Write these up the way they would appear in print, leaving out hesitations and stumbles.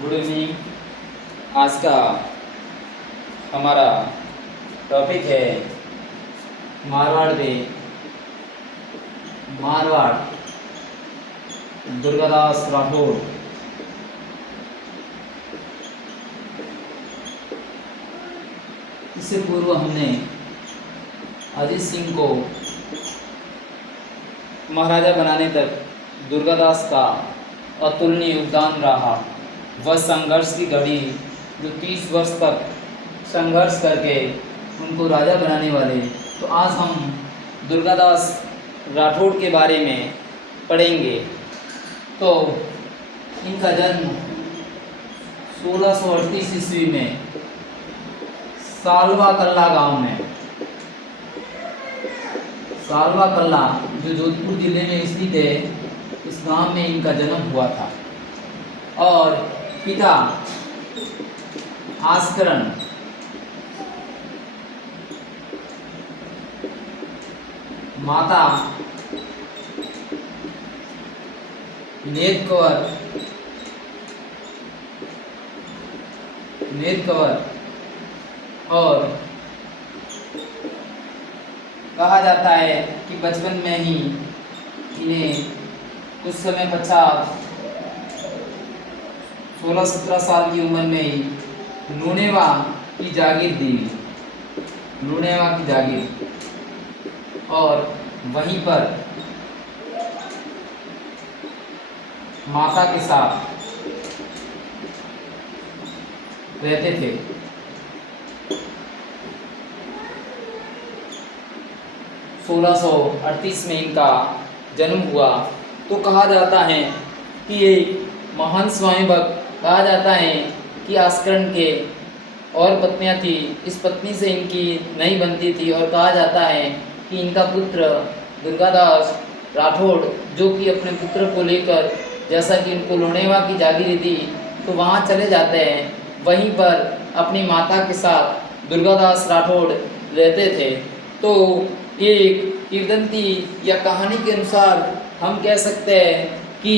Good evening. आज का हमारा टॉपिक है मारवाड़ में मारवाड़ दुर्गादास राठौड़। इससे पूर्व हमने अजीत सिंह को महाराजा बनाने तक दुर्गादास का अतुलनीय योगदान रहा। वह संघर्ष की घड़ी जो 30 वर्ष तक संघर्ष करके उनको राजा बनाने वाले। तो आज हम दुर्गादास राठौड़ के बारे में पढ़ेंगे। तो इनका जन्म 1638 ईस्वी में सालवा कल्ला गांव में, सालवा कल्ला जो जोधपुर जिले में स्थित है, इस गांव में इनका जन्म हुआ था। और पिता आस्करण, माता नेतकवर और कहा जाता है कि बचपन में ही इन्हें कुछ समय पश्चात 16-17 साल की उम्र में ही नूनेवा की जागीर दी, नूनेवा की जागीर। और वहीं पर माता के साथ रहते थे। 1638 में इनका जन्म हुआ। तो कहा जाता है कि ये महान स्वामी भक्त, कहा जाता है कि आस्करण के और पत्नियां थी, इस पत्नी से इनकी नहीं बनती थी। और कहा जाता है कि इनका पुत्र दुर्गादास राठौड़, जो कि अपने पुत्र को लेकर, जैसा कि इनको लोनेवा की जागीर दी, तो वहाँ चले जाते हैं। वहीं पर अपनी माता के साथ दुर्गादास राठौड़ रहते थे। तो एक किंवदंती या कहानी के अनुसार हम कह सकते हैं कि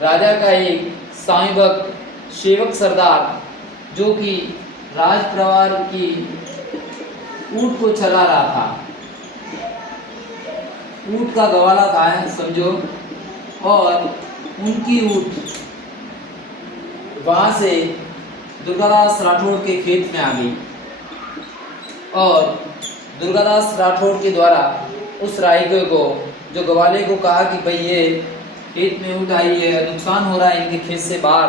राजा का एक स्वामी भक्त सेवक सरदार, जो कि राज परिवार की ऊँट को चला रहा था, ऊँट का गवाला था समझो, और उनकी ऊँट वहाँ से दुर्गादास राठौड़ के खेत में आ गई। और दुर्गादास राठौड़ के द्वारा उस राइगे को, जो गवाले को, कहा कि भाई ये खेत में ऊँट आई है, नुकसान हो रहा है, इनके खेत से बाहर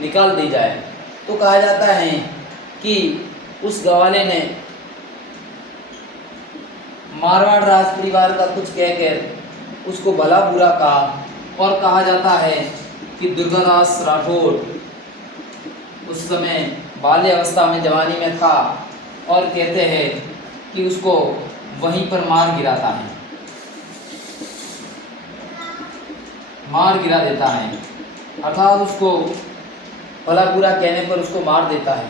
निकाल दी जाए। तो कहा जाता है कि उस गवाले ने मारवाड़ राज परिवार का कुछ कहकर उसको भला बुरा कहा। और कहा जाता है कि दुर्गादास राठौड़ उस समय बाल्य अवस्था में, जवानी में था, और कहते हैं कि उसको वहीं पर मार गिराता है, मार गिरा देता है, अर्थात उसको भला बुरा कहने पर उसको मार देता है।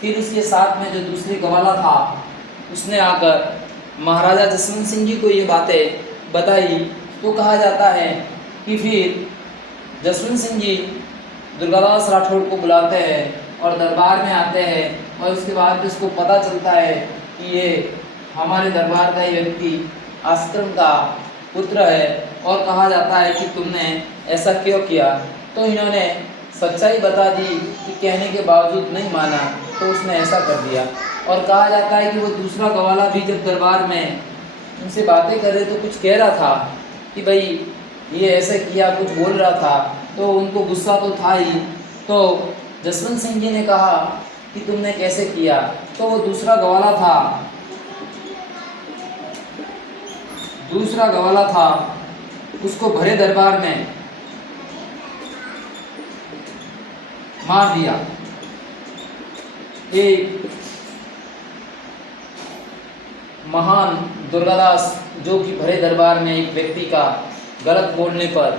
फिर उसके साथ में जो दूसरी गवाला था, उसने आकर महाराजा जसवंत सिंह जी को ये बातें बताई। तो कहा जाता है कि फिर जसवंत सिंह जी दुर्गादास राठौड़ को बुलाते हैं और दरबार में आते हैं। और उसके बाद उसको पता चलता है कि ये हमारे दरबार का ही व्यक्ति आस्करण का पुत्र है। और कहा जाता है कि तुमने ऐसा क्यों किया। तो इन्होंने सच्चाई बता दी कि कहने के बावजूद नहीं माना, तो उसने ऐसा कर दिया। और कहा जाता है कि वो दूसरा गवाला भी जब दरबार में उनसे बातें कर रहे तो कुछ कह रहा था कि भाई ये ऐसे किया, कुछ बोल रहा था, तो उनको गुस्सा तो था ही। तो जसवंत सिंह जी ने कहा कि तुमने कैसे किया। तो वो दूसरा गवाला था, उसको भरे दरबार में मार दिया। एक महान दुर्गादास, जो कि भरे दरबार में एक व्यक्ति का गलत बोलने पर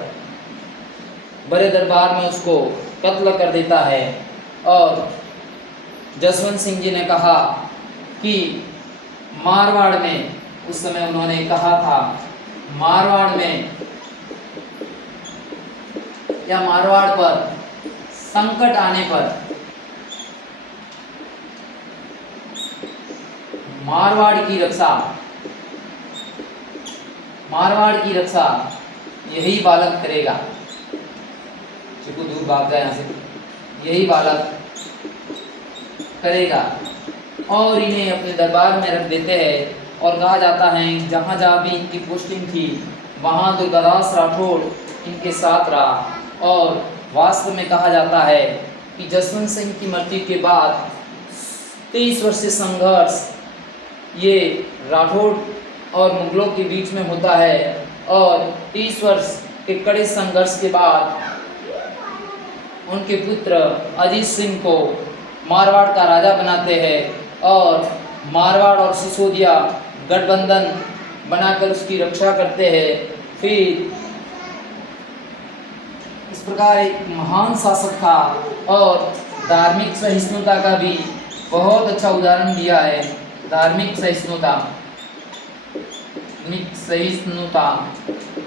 भरे दरबार में उसको कत्ल कर देता है। और जसवंत सिंह जी ने कहा कि मारवाड़ में, उस समय उन्होंने कहा था, मारवाड़ में या मारवाड़ पर संकट आने पर मारवाड़ की रक्षा यही बालक करेगा। चिकू दूर भाग जाए यहाँ से। यही बालक करेगा और इन्हें अपने दरबार में रख देते हैं और कहा जाता है जहाँ जहाँ भी इनकी पोस्टिंग थी वहाँ दुर्गादास राठौड़ इनके साथ रहा। और वास्तव में कहा जाता है कि जसवंत सिंह की मृत्यु के बाद 23 वर्षीय संघर्ष ये राठौड़ और मुगलों के बीच में होता है और 30 वर्ष के कड़े संघर्ष के बाद उनके पुत्र अजीत सिंह को मारवाड़ का राजा बनाते हैं और मारवाड़ और सिसोदिया गठबंधन बनाकर उसकी रक्षा करते हैं। फिर इस प्रकार एक महान शासक था और धार्मिक सहिष्णुता का भी बहुत अच्छा उदाहरण दिया है। धार्मिक सहिष्णुता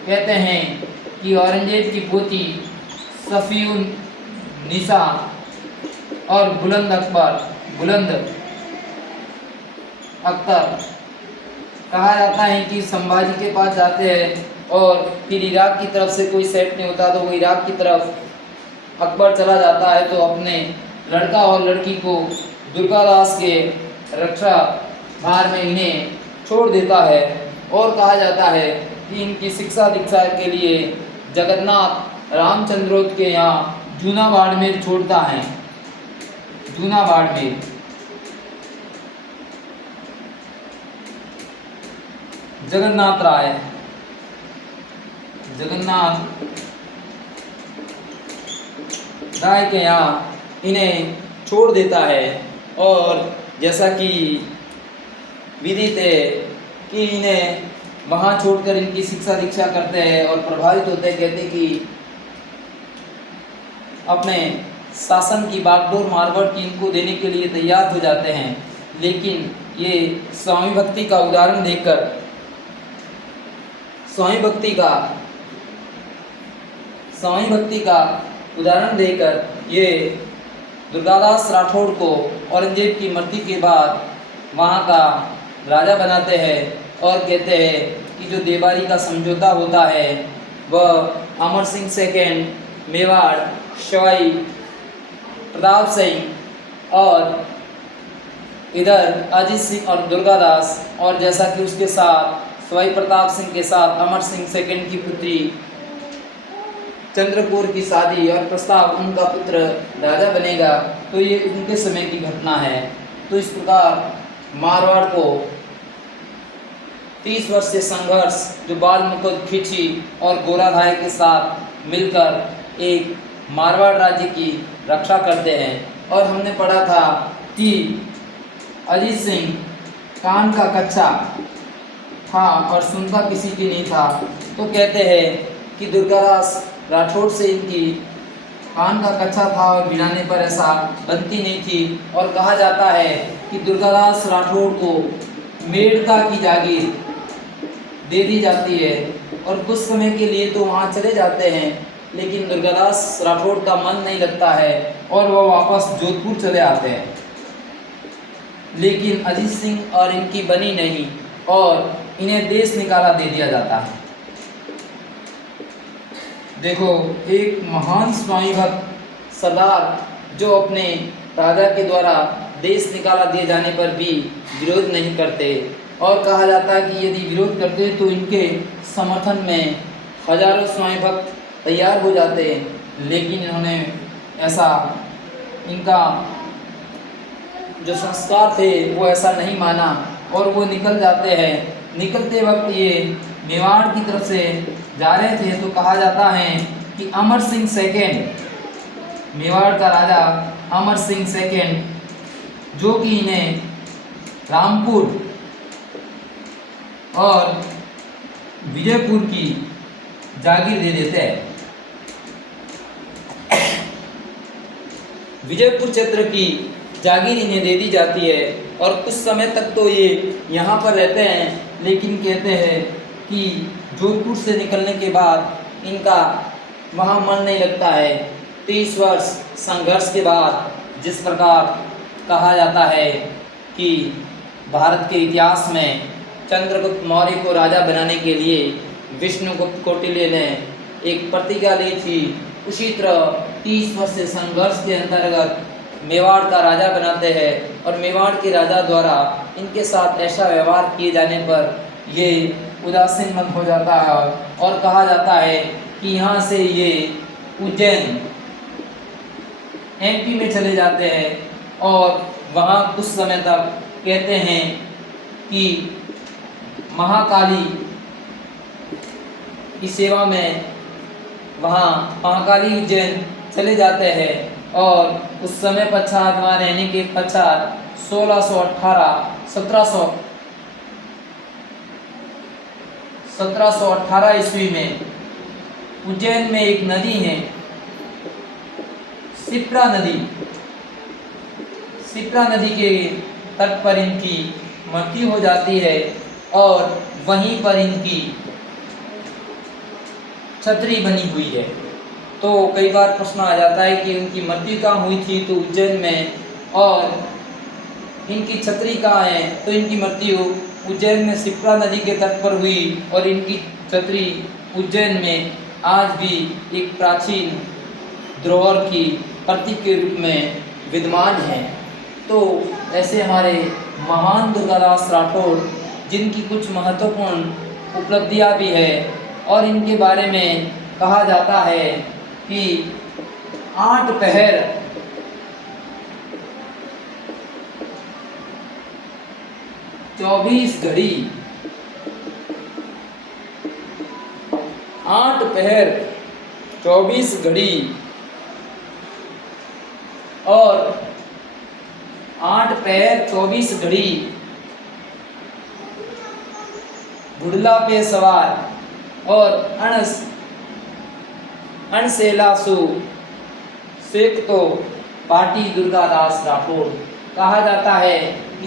कहते हैं कि औरंगजेब की पोती सफीउन निसा और बुलंद अख्तर कहा जाता है कि संभाजी के पास जाते हैं और फिर इराक की तरफ से कोई सेट नहीं होता तो वो इराक की तरफ अकबर चला जाता है तो अपने लड़का और लड़की को दुर्गादास के रक्षा भार में इन्हें छोड़ देता है। और कहा जाता है कि इनकी शिक्षा दीक्षा के लिए जगन्नाथ रामचंद्रोत के यहाँ जूना बाड़मेर छोड़ता है। जूना बाड़मेर जगन्नाथ राय के यहाँ इन्हें छोड़ देता है। और जैसा कि विदित है कि इन्हें वहाँ छोड़कर इनकी शिक्षा दीक्षा करते हैं और प्रभावित होते हैं। कहते कि अपने शासन की बागडोर मारवाड़ की इनको देने के लिए तैयार हो जाते हैं, लेकिन ये स्वामी भक्ति का उदाहरण देकर स्वामी भक्ति का उदाहरण देकर ये दुर्गादास राठौड़ को औरंगजेब की मृत्यु के बाद वहाँ का राजा बनाते हैं और कहते हैं कि जो देवारी का समझौता होता है वह अमर सिंह सेकेंड, मेवाड़, सवाई प्रताप सिंह और इधर अजीत सिंह और दुर्गादास और जैसा कि उसके साथ सवाई प्रताप सिंह के साथ अमर सिंह सेकेंड की पुत्री चंद्रपुर की शादी और प्रस्ताव उनका पुत्र राजा बनेगा, तो ये उनके समय की घटना है। तो इस प्रकार मारवाड़ को 30 वर्षीय संघर्ष जो बाल मुकुंद खिची और गोराधाय के साथ मिलकर एक मारवाड़ राज्य की रक्षा करते हैं। और हमने पढ़ा था कि अजीत सिंह कान का कच्चा था और सुनता किसी की नहीं था, तो कहते हैं कि दुर्गादास राठौड़ से इनकी कान का कच्चा था और गिराने पर ऐसा बनती नहीं थी। और कहा जाता है कि दुर्गादास राठौड़ को मेड़ता की जागीर दे दी जाती है और कुछ समय के लिए तो वहाँ चले जाते हैं, लेकिन दुर्गादास राठौड़ का मन नहीं लगता है और वह वापस जोधपुर चले आते हैं। लेकिन अजीत सिंह और इनकी बनी नहीं और इन्हें देश निकाला दे दिया जाता है। देखो, एक महान स्वामी भक्त सरदार जो अपने राजा के द्वारा देश निकाला दिए जाने पर भी विरोध नहीं करते और कहा जाता है कि यदि विरोध करते तो इनके समर्थन में हजारों स्वामी भक्त तैयार हो जाते, लेकिन इन्होंने ऐसा, इनका जो संस्कार थे वो ऐसा नहीं माना और वो निकल जाते हैं। निकलते वक्त ये मेवाड़ की तरफ से जा रहे थे तो कहा जाता है कि अमर सिंह सेकेंड, मेवाड़ का राजा अमर सिंह सेकेंड, जो कि इन्हें रामपुर और विजयपुर की जागीर दे देते हैं। विजयपुर क्षेत्र की जागीर इन्हें दे दी जाती है और कुछ समय तक तो ये यहाँ पर रहते हैं, लेकिन कहते हैं कि जोधपुर से निकलने के बाद इनका वहाँ मन नहीं लगता है 30 वर्ष संघर्ष के बाद जिस प्रकार कहा जाता है कि भारत के इतिहास में चंद्रगुप्त मौर्य को राजा बनाने के लिए विष्णुगुप्त कौटिल्य ने एक प्रतिज्ञा ली थी, उसी तरह 30 वर्ष से संघर्ष के अंतर्गत मेवाड़ का राजा बनाते हैं और मेवाड़ के राजा द्वारा इनके साथ ऐसा व्यवहार किए जाने पर ये उदासीन मन हो जाता है और कहा जाता है कि यहाँ से ये उज्जैन एमपी में चले जाते हैं और वहाँ कुछ समय तक कहते हैं कि महाकाली की सेवा में वहाँ महाकाली उज्जैन चले जाते हैं और उस समय पश्चात वहाँ रहने के पश्चात 1718 ईस्वी में उज्जैन में एक नदी है शिप्रा नदी के तट पर इनकी मृत्यु हो जाती है और वहीं पर इनकी छतरी बनी हुई है। तो कई बार प्रश्न आ जाता है कि उनकी मृत्यु कहाँ हुई थी, तो उज्जैन में, और इनकी छतरी कहाँ है, तो इनकी मृत्यु उज्जैन में शिप्रा नदी के तट पर हुई और इनकी छतरी उज्जैन में आज भी एक प्राचीन धरोहर की प्रतीक के रूप में विद्यमान है। तो ऐसे हमारे महान दुर्गादास राठौड़, जिनकी कुछ महत्वपूर्ण उपलब्धियां भी है और इनके बारे में कहा जाता है कि 8 पहर 24 घड़ी 8 पहर 24 घड़ी और 8 पहर 24 घड़ी घुड़ला पे सवार और अणसेलासु शेख तो पाटी दुर्गादास राठौड़। कहा जाता है कि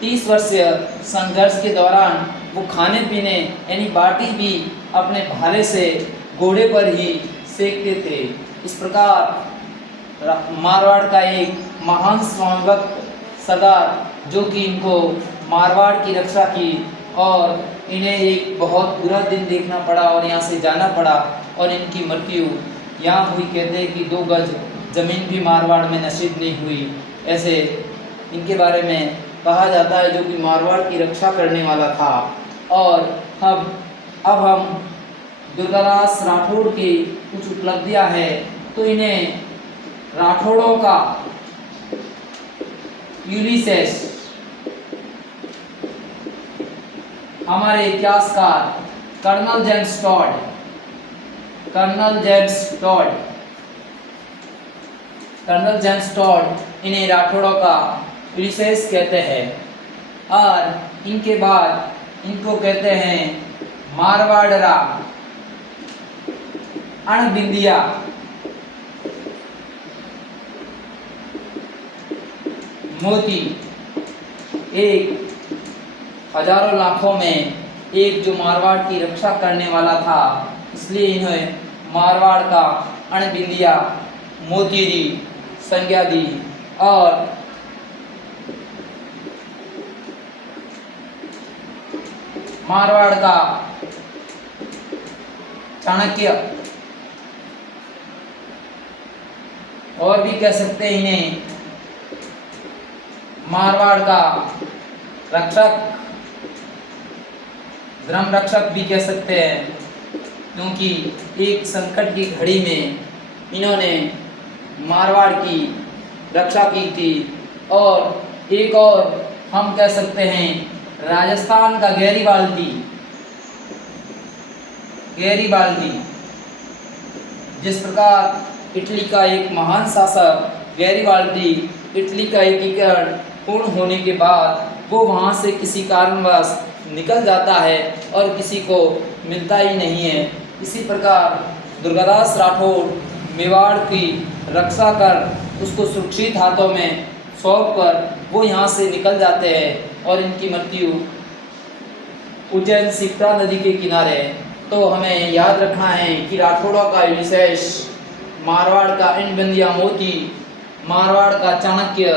30 वर्षीय संघर्ष के दौरान वो खाने पीने यानी बाटी भी अपने भाले से घोड़े पर ही सेकते थे। इस प्रकार मारवाड़ का एक महान स्वामिभक्त सरदार जो कि इनको मारवाड़ की रक्षा की और इन्हें एक बहुत बुरा दिन देखना पड़ा और यहाँ से जाना पड़ा और इनकी मृत्यु यहाँ हुई। कहते हैं कि 2 गज जमीन भी मारवाड़ में नसीब नहीं हुई, ऐसे इनके बारे में कहा जाता है, जो कि मारवाड़ की रक्षा करने वाला था। और अब हम दुर्गादास राठौड़ की कुछ उपलब्धियां हैं, तो इन्हें राठौड़ों का यूलिसेस हमारे इतिहासकार कर्नल जेम्स टॉड इन्हें राठौड़ों का यूलिसेस कहते हैं। और इनके बाद इनको कहते हैं मारवाड़रा अणबिंदिया। मोती एक हजारों लाखों में एक जो मारवाड़ की रक्षा करने वाला था, इसलिए इन्हें मारवाड़ का अणबिंदिया मोतीरी संज्ञा दी। और मारवाड़ का चाणक्य और भी कह सकते हैं इन्हें, मारवाड़ का रक्षक धर्म रक्षक भी कह सकते हैं, क्योंकि एक संकट की घड़ी में इन्होंने मारवाड़ की रक्षा की थी। और एक और हम कह सकते हैं राजस्थान का गैरीबाल्दी, जिस प्रकार इटली का एक महान शासक गैरीबाल्दी इटली का एकीकरण पूर्ण होने के बाद वो वहाँ से किसी कारणवश निकल जाता है और किसी को मिलता ही नहीं है। इसी प्रकार दुर्गादास राठौड़ मेवाड़ की रक्षा कर उसको सुरक्षित हाथों में सौंप कर वो यहाँ से निकल जाते हैं और इनकी मृत्यु उज्जैन शिप्रा नदी के किनारे। तो हमें याद रखना है कि राठौड़ों का यूलिसेस मारवाड़ का इनबंदिया मोती, मारवाड़ का चाणक्य,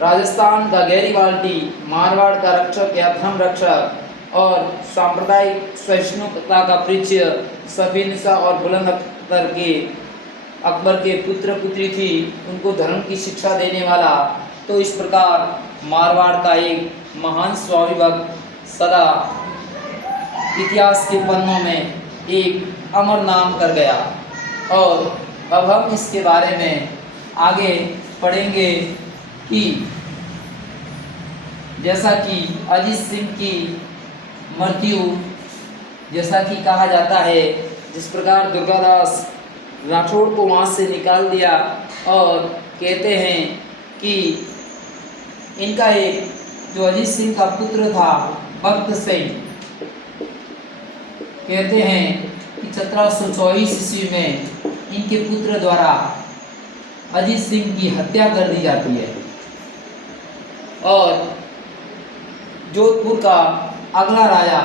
राजस्थान का गैरीबाल्टी, मारवाड़ का रक्षक या धर्म रक्षक और सांप्रदायिक सहिष्णुता का परिचय सफीनिसा और बुलंद अख्तर के अकबर के पुत्र पुत्री थी, उनको धर्म की शिक्षा देने वाला। तो इस प्रकार मारवाड़ का एक महान स्वामी भक्त सदा इतिहास के पन्नों में एक अमर नाम कर गया। और अब हम इसके बारे में आगे पढ़ेंगे कि जैसा कि अजीत सिंह की मृत्यु, जैसा कि कहा जाता है, जिस प्रकार दुर्गादास राठौड़ को वहाँ से निकाल दिया और कहते हैं कि इनका एक जो अजीत सिंह का पुत्र था भक्त सिंह, कहते हैं कि 1724 ईस्वी में इनके पुत्र द्वारा अजीत सिंह की हत्या कर दी जाती है और जोधपुर का अगला राजा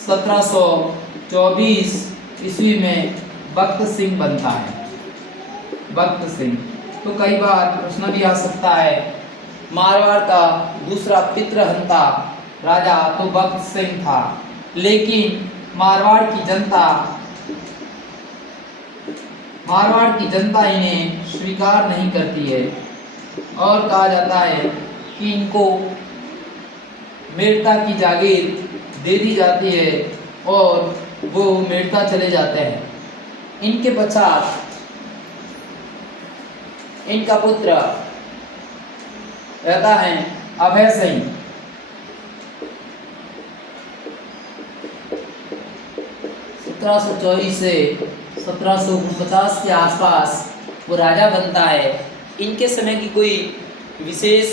1724 ईस्वी में भक्त सिंह बनता है। भक्त सिंह तो कई बार प्रश्न भी आ सकता है, मारवाड़ का दूसरा पितृहंता राजा तो भक्त सिंह था, लेकिन मारवाड़ की जनता इन्हें स्वीकार नहीं करती है और कहा जाता है कि इनको मेड़ता की जागीर दे दी जाती है और वो मेड़ता चले जाते हैं। इनके पश्चात इनका पुत्र रहता है अभय सिंह। 1724 से 1749 के आसपास वो राजा बनता है। इनके समय की कोई विशेष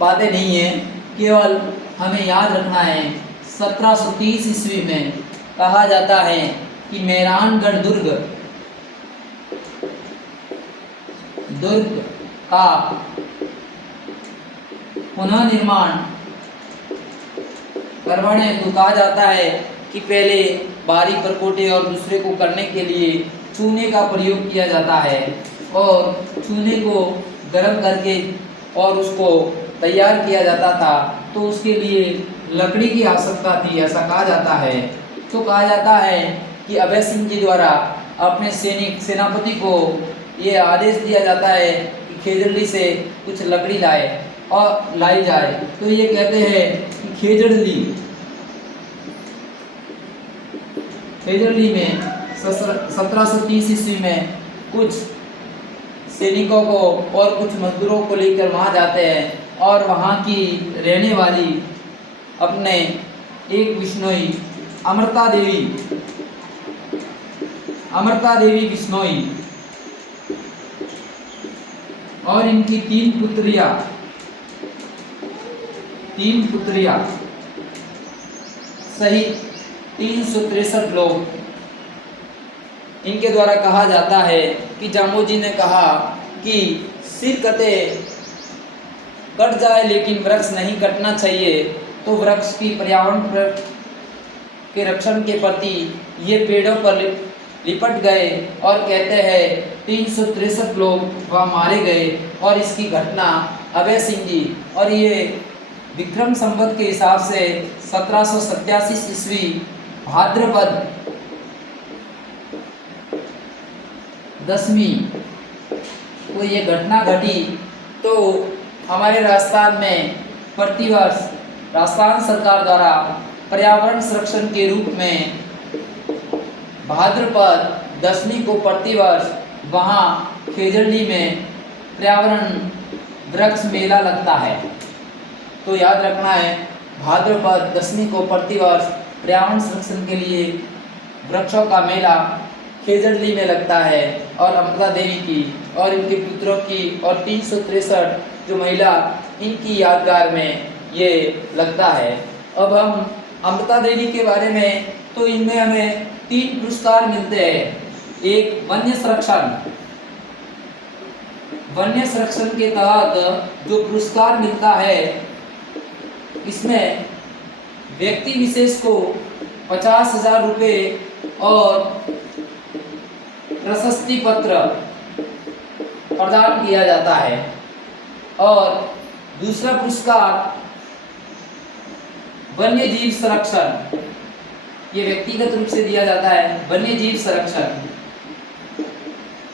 बातें नहीं है, केवल हमें याद रखना है 1730 ईस्वी में कहा जाता है कि मेहरानगढ़ दुर्ग का पुनः निर्माण करवाने को कहा जाता है कि पहले बारी परकोटे और दूसरे को करने के लिए चूने का प्रयोग किया जाता है और चूने को गर्म करके और उसको तैयार किया जाता था, तो उसके लिए लकड़ी की आवश्यकता थी, ऐसा कहा जाता है। तो कहा जाता है कि अभय सिंह जी द्वारा अपने सेनापति को ये आदेश दिया जाता है कि खेजड़ली से कुछ लकड़ी लाई जाए। तो ये कहते हैं कि खेजड़ली में 1730 ईस्वी में कुछ सैनिकों को और कुछ मजदूरों को लेकर वहाँ जाते हैं और वहाँ की रहने वाली अपने एक विश्नोई अमृता देवी बिश्नोई और इनकी तीन पुत्रियां सहित 363 लोग, इनके द्वारा कहा जाता है कि जामोजी ने कहा कि सिर कट जाए लेकिन वृक्ष नहीं कटना चाहिए, तो वृक्ष की पर्यावरण के रक्षण के प्रति ये पेड़ों पर लिपट गए और कहते हैं 363 लोग वहाँ मारे गए। और इसकी घटना अभय सिंह जी, और ये विक्रम संवत के हिसाब से 1787 ईस्वी भाद्रपद 10वीं को ये घटना घटी। तो हमारे राजस्थान में प्रतिवर्ष राजस्थान सरकार द्वारा पर्यावरण संरक्षण के रूप में भाद्रपद 10वीं को प्रतिवर्ष वहाँ खेजड़ली में पर्यावरण वृक्ष मेला लगता है। तो याद रखना है, भाद्रपद 10वीं को प्रतिवर्ष पर्यावरण संरक्षण के लिए वृक्षों का मेला खेजड़ली में लगता है और अमृता देवी की और इनके पुत्रों की और 363 जो महिला इनकी यादगार में ये लगता है। अब हम अमृता देवी के बारे में, तो इनमें हमें 3 पुरस्कार मिलते हैं। एक वन्य संरक्षण के तहत जो पुरस्कार मिलता है, इसमें व्यक्ति विशेष को 50,000 रुपये और प्रशस्ति पत्र प्रदान किया जाता है। और दूसरा पुरस्कार वन्य जीव संरक्षण, ये व्यक्तिगत रूप से दिया जाता है। वन्य जीव संरक्षण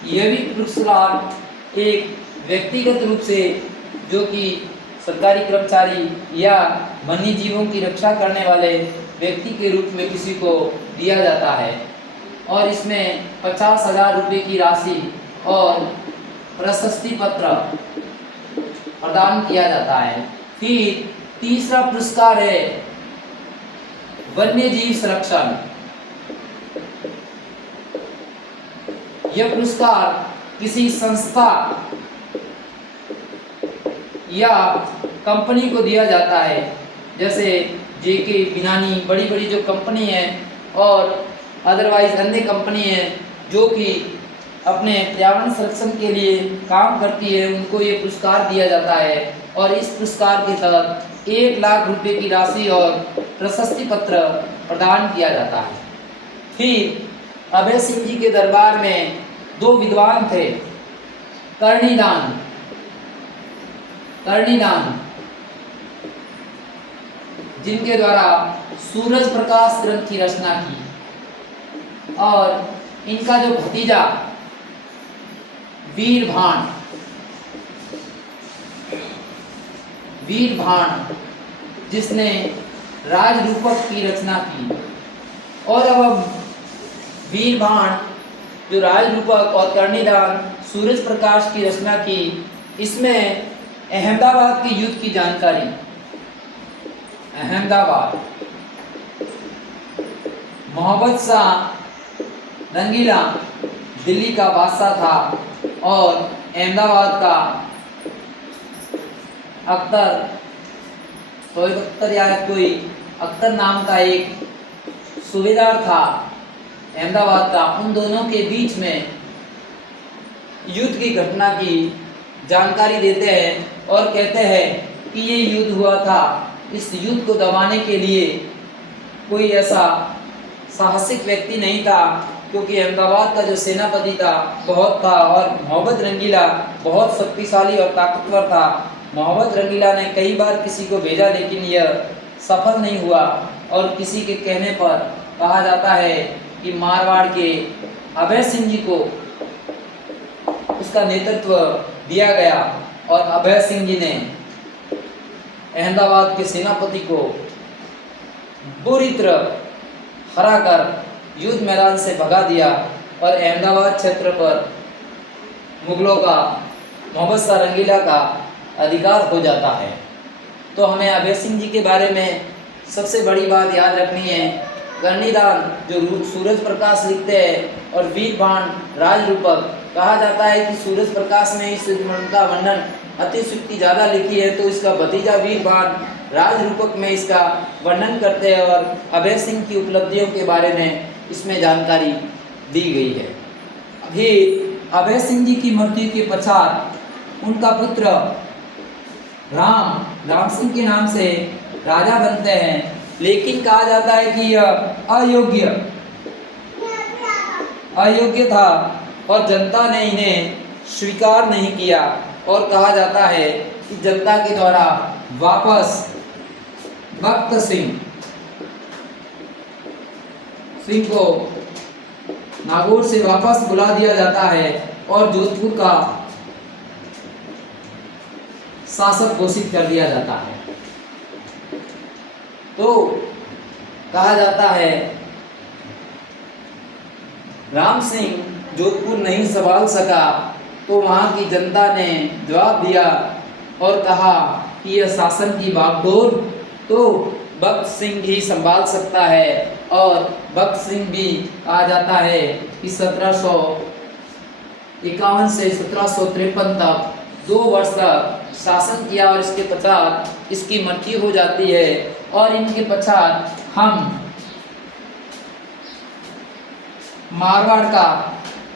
यह भी पुरस्कार एक व्यक्तिगत रूप से, जो कि सरकारी कर्मचारी या वन्य जीवों की रक्षा करने वाले व्यक्ति के रूप में किसी को दिया जाता है। और इसमें 50,000 रुपये की राशि और प्रशस्ति पत्र प्रदान किया जाता है। फिर तीसरा पुरस्कार है वन्य जीव संरक्षण। यह पुरस्कार किसी संस्था या कंपनी को दिया जाता है, जैसे जेके बिनानी, बड़ी बड़ी जो कंपनी है और अदरवाइज अन्य कंपनी है जो कि अपने पर्यावरण संरक्षण के लिए काम करती है, उनको ये पुरस्कार दिया जाता है। और इस पुरस्कार के तहत 1 लाख रुपए की राशि और प्रशस्ति पत्र प्रदान किया जाता है। फिर अभय सिंह जी के दरबार में 2 विद्वान थे, कर्णिदान जिनके द्वारा सूरज प्रकाश ग्रंथ की रचना की। और इनका जो भतीजा वीरभाण जिसने राजरूपक की रचना की। और अब वीरभाण जो राजरूपक और कर्णिदान सूरज प्रकाश की रचना की, इसमें अहमदाबाद के युद्ध की जानकारी, अहमदाबाद, मोहम्मद शाह रंगीला दिल्ली का बादशाह था और अहमदाबाद का अख्तर या कोई अख्तर नाम का एक सूबेदार था अहमदाबाद का। उन दोनों के बीच में युद्ध की घटना की जानकारी देते हैं और कहते हैं कि ये युद्ध हुआ था। इस युद्ध को दबाने के लिए कोई ऐसा साहसिक व्यक्ति नहीं था, क्योंकि अहमदाबाद का जो सेनापति था बहुत था और मोहम्मद रंगीला बहुत शक्तिशाली और ताकतवर था। मोहम्मद रंगीला ने कई बार किसी को भेजा, लेकिन यह सफल नहीं हुआ। और किसी के कहने पर कहा जाता है कि मारवाड़ के अभय सिंह जी को उसका नेतृत्व दिया गया और अभय सिंह जी ने अहमदाबाद के सेनापति को बुरी तरह हराकर युद्ध मैदान से भगा दिया और अहमदाबाद क्षेत्र पर मुगलों का, मोहम्मद शाह रंगीला का अधिकार हो जाता है। तो हमें अभय सिंह जी के बारे में सबसे बड़ी बात याद रखनी है, कर्णिदान जो सूरज प्रकाश लिखते हैं और वीरभाण राजरूपक। कहा जाता है कि सूरज प्रकाश ने इस का वर्णन अतिशयोक्ति ज़्यादा लिखी है, तो इसका भतीजा वीरभाण राजरूपक में इसका वर्णन करते हैं और अभय सिंह की उपलब्धियों के बारे में इसमें जानकारी दी गई है। अभी अभय सिंह जी की मृत्यु के पश्चात उनका पुत्र राम सिंह के नाम से राजा बनते हैं, लेकिन कहा जाता है कि यह अयोग्य था और जनता ने इन्हें स्वीकार नहीं किया। और कहा जाता है कि जनता के द्वारा वापस भक्त सिंह को नागौर से वापस बुला दिया जाता है और जोधपुर का शासक घोषित कर दिया जाता है। तो कहा जाता है राम सिंह जोधपुर नहीं संभाल सका, तो वहाँ की जनता ने जवाब दिया और कहा कि यह शासन की बागडोर तो भक्त सिंह ही संभाल सकता है। और भक्त सिंह भी कहा जाता है कि 1751 से 1753 तक 2 वर्ष तक शासन किया और इसके पश्चात इसकी मृत्यु हो जाती है। और इनके पश्चात हम मारवाड़ का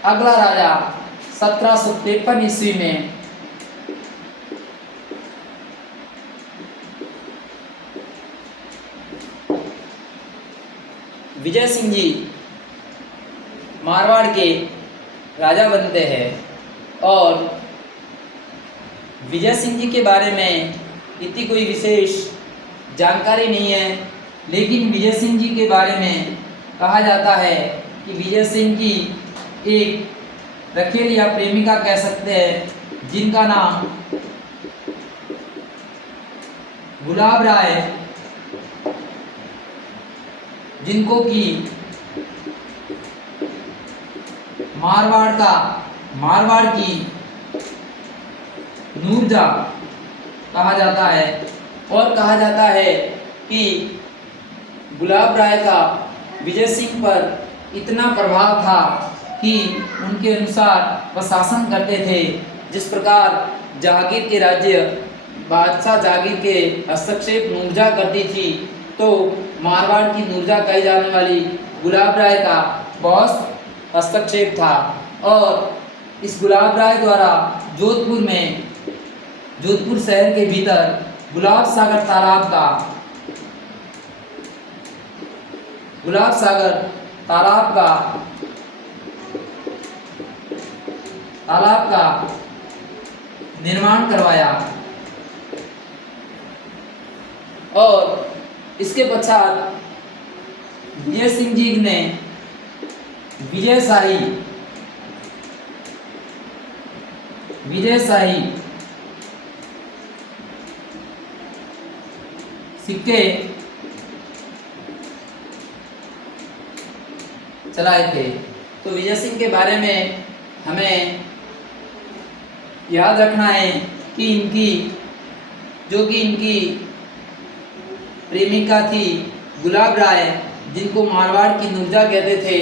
अगला राजा 1753 ईस्वी में विजय सिंह जी मारवाड़ के राजा बनते हैं। और विजय सिंह जी के बारे में इतनी कोई विशेष जानकारी नहीं है, लेकिन विजय सिंह जी के बारे में कहा जाता है कि विजय सिंह जी एक रखेल या प्रेमिका कह सकते हैं, जिनका नाम गुलाब राय, जिनको कि मारवाड़ की नूरजहाँ कहा जाता है। और कहा जाता है कि गुलाब राय का विजय सिंह पर इतना प्रभाव था कि उनके अनुसार वह शासन करते थे। जिस प्रकार जहांगीर के राज्य बादशाह जहांगीर के हस्तक्षेप नूरजहाँ करती थी, तो मारवाड़ की नूरजहाँ कही जाने वाली गुलाब राय का बहुत हस्तक्षेप था। और इस गुलाब राय द्वारा जोधपुर शहर के भीतर गुलाब सागर तालाब का निर्माण करवाया। और इसके पश्चात विजय सिंह जी ने विजयशाही सिक्के चलाए थे। तो विजय सिंह के बारे में हमें याद रखना है कि इनकी प्रेमिका थी गुलाब राय, जिनको मारवाड़ की नूरजहाँ कहते थे।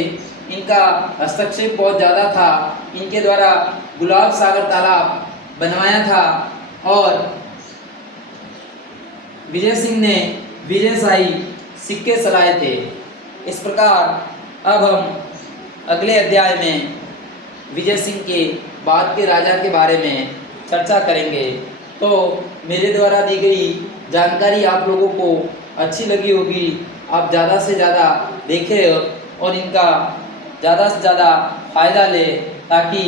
इनका हस्तक्षेप बहुत ज़्यादा था। इनके द्वारा गुलाब सागर तालाब बनवाया था और विजय सिंह ने विजयशाही सिक्के चलाए थे। इस प्रकार अब हम अगले अध्याय में विजय सिंह के बाद के राजा के बारे में चर्चा करेंगे। तो मेरे द्वारा दी गई जानकारी आप लोगों को अच्छी लगी होगी। आप ज़्यादा से ज़्यादा देखें और इनका ज़्यादा से ज़्यादा फ़ायदा लें, ताकि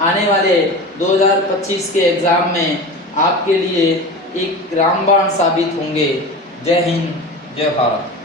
आने वाले 2025 के एग्ज़ाम में आपके लिए एक रामबाण साबित होंगे। जय हिंद, जय भारत।